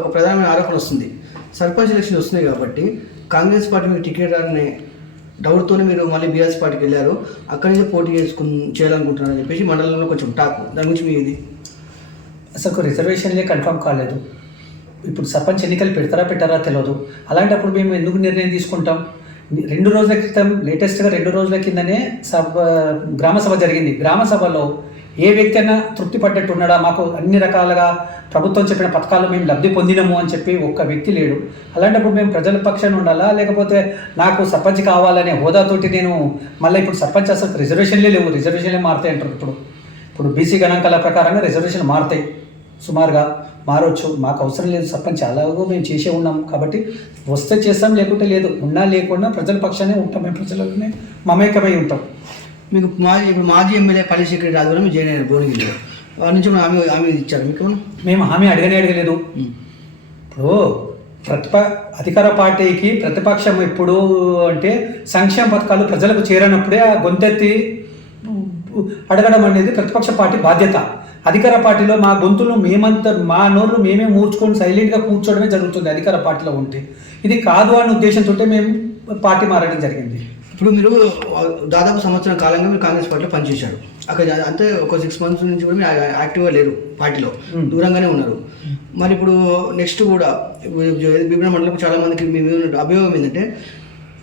ఒక ప్రధానమైన ఆరోపణ వస్తుంది. సర్పంచ్ ఎలక్షన్ వస్తున్నాయి కాబట్టి కాంగ్రెస్ పార్టీ మీకు టికెట్ అనే డౌట్తోనే మీరు మళ్ళీ బీఆర్ఎస్ పార్టీకి వెళ్ళారు. అక్కడి నుంచి పోటీ చేసుకు చేయాలనుకుంటున్నారని చెప్పేసి మండలంలో కొంచెం టాక్. దాని గురించి మీ ఇది? అసలు రిజర్వేషన్లే కన్ఫర్మ్ కాలేదు. ఇప్పుడు సర్పంచ్ ఎన్నికలు పెడతారా పెట్టారా తెలియదు అలాంటప్పుడు మేము ఎందుకు నిర్ణయం తీసుకుంటాం? రెండు రోజుల క్రితం లేటెస్ట్గా రెండు రోజుల కిందనే సభ గ్రామ సభ జరిగింది. గ్రామ సభలో ఏ వ్యక్తి అయినా తృప్తి పడ్డట్టు ఉన్నాడా మాకు అన్ని రకాలుగా ప్రభుత్వం చెప్పిన పథకాలు మేము లబ్ధి పొందినము అని చెప్పి ఒక్క వ్యక్తి లేడు. అలాంటప్పుడు మేము ప్రజల పక్షాన ఉండాలా? లేకపోతే నాకు సర్పంచ్ కావాలనే హోదాతోటి నేను మళ్ళీ ఇప్పుడు సర్పంచ్ అసలు రిజర్వేషన్లే లేవు. రిజర్వేషన్లే మారుతాయి అంటారు ఇప్పుడు. ఇప్పుడు బీసీ గణాంకాల ప్రకారంగా రిజర్వేషన్ మారుతాయి. సుమారుగా మారొచ్చు. మాకు అవసరం లేదు సర్పంచ్. అలాగో మేము చేసే ఉన్నాం కాబట్టి వస్తే చేస్తాం లేకుంటే లేదు. ఉన్నా లేకుండా ప్రజల పక్షానే ఉంటాం. మేము ప్రజలకునే మమేకమై ఉంటాం. మీకు మాజీ ఇప్పుడు మాజీ ఎమ్మెల్యే పల్లి సెక్రటరీ ఆధ్వర్యం మీరు జాయిన్ అయ్యారు భువనగిరిలో. వారి నుంచి మనం హామీ హామీ ఇచ్చారు. మీకు? మేము హామీ అడగనే అడగలేదు. ఇప్పుడు ప్రతిప అధికార పార్టీకి ప్రతిపక్షం ఎప్పుడు అంటే సంక్షేమ పథకాలు ప్రజలకు చేరనప్పుడే ఆ గొంతెత్తి అడగడం అనేది ప్రతిపక్ష పార్టీ బాధ్యత. అధికార పార్టీలో మా గొంతులు మేమంతా మా నోళ్ళు మేమే మూర్చుకొని సైలెంట్గా కూర్చోవడమే జరుగుతుంది అధికార పార్టీలో ఉంటే. ఇది కాదు అనే ఉద్దేశంతో మేము పార్టీ మారడం జరిగింది. ఇప్పుడు మీరు దాదాపు సంవత్సరం కాలంగా మీరు కాంగ్రెస్ పార్టీలో పనిచేశారు. అక్కడ అంటే ఒక సిక్స్ మంత్స్ నుంచి కూడా మీరు యాక్టివ్గా లేరు పార్టీలో. దూరంగానే ఉన్నారు. మరి ఇప్పుడు నెక్స్ట్ కూడా విభిన్న మండలం చాలా మందికి మీ మీద ఉన్న అభియోగం ఏంటంటే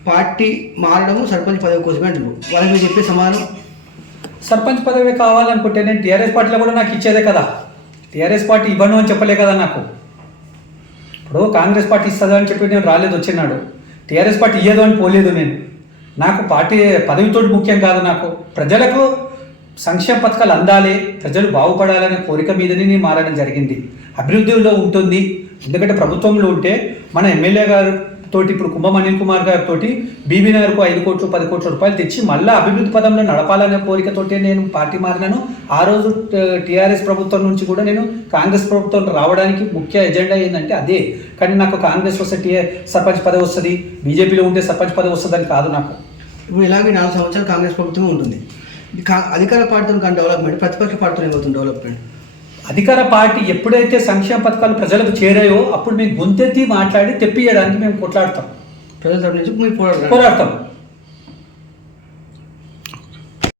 పార్టీ మారడము సర్పంచ్ పదవి కోసమే అంటారు వాళ్ళకి మీరు చెప్పే సమాధానం? సర్పంచ్ పదవి కావాలనుకుంటే నేను టీఆర్ఎస్ పార్టీలో కూడా నాకు ఇచ్చేదే కదా. టీఆర్ఎస్ పార్టీ ఇవ్వను అని చెప్పలే కదా నాకు. ఇప్పుడు కాంగ్రెస్ పార్టీ ఇస్తుందా అని చెప్పి నేను రాలేదు వచ్చినాడు. టీఆర్ఎస్ పార్టీ ఇయ్యదు అని పోలేదు నేను. నాకు పార్టీ పదవితోటి ముఖ్యం కాదు నాకు. ప్రజలకు సంక్షేమ పథకాలు అందాలి ప్రజలు బాగుపడాలనే కోరిక మీదనే నేను మారడం జరిగింది. అభివృద్ధిలో ఉంటుంది. ఎందుకంటే ప్రభుత్వంలో ఉంటే మన ఎమ్మెల్యే గారు తోటి ఇప్పుడు కుంభం అనిల్ కుమార్ గారితో బీబీ నగర్కు ఐదు కోట్లు పది కోట్ల రూపాయలు తెచ్చి మళ్ళీ అభివృద్ధి పదంలో నడపాలనే కోరికతోటే నేను పార్టీ మారినాను. ఆ రోజు టీఆర్ఎస్ ప్రభుత్వం నుంచి కూడా నేను కాంగ్రెస్ ప్రభుత్వం రావడానికి ముఖ్య ఎజెండా ఏంటంటే అదే. కానీ నాకు కాంగ్రెస్ వస్తే టీఆర్ సర్పంచ్ పదవి వస్తుంది బీజేపీలో ఉంటే సర్పంచ్ పదవి వస్తుందని కాదు నాకు. ఇప్పుడు ఇలాగే నాలుగు సంవత్సరాలు కాంగ్రెస్ ప్రభుత్వమే ఉంటుంది. అధికార పార్టీతో కానీ డెవలప్మెంట్ ప్రతిపక్ష పార్టీతో ఏమవుతుంది డెవలప్మెంట్ అధికార పార్టీ ఎప్పుడైతే సంక్షేమ పథకాలు ప్రజలకు చేరాయో అప్పుడు మేము గొంతెత్తి మాట్లాడి తెప్పియడానికి మేము కొట్లాడతాం. ప్రజల తరపు నుంచి మీరు పోరాడతారు పోరాడతాం.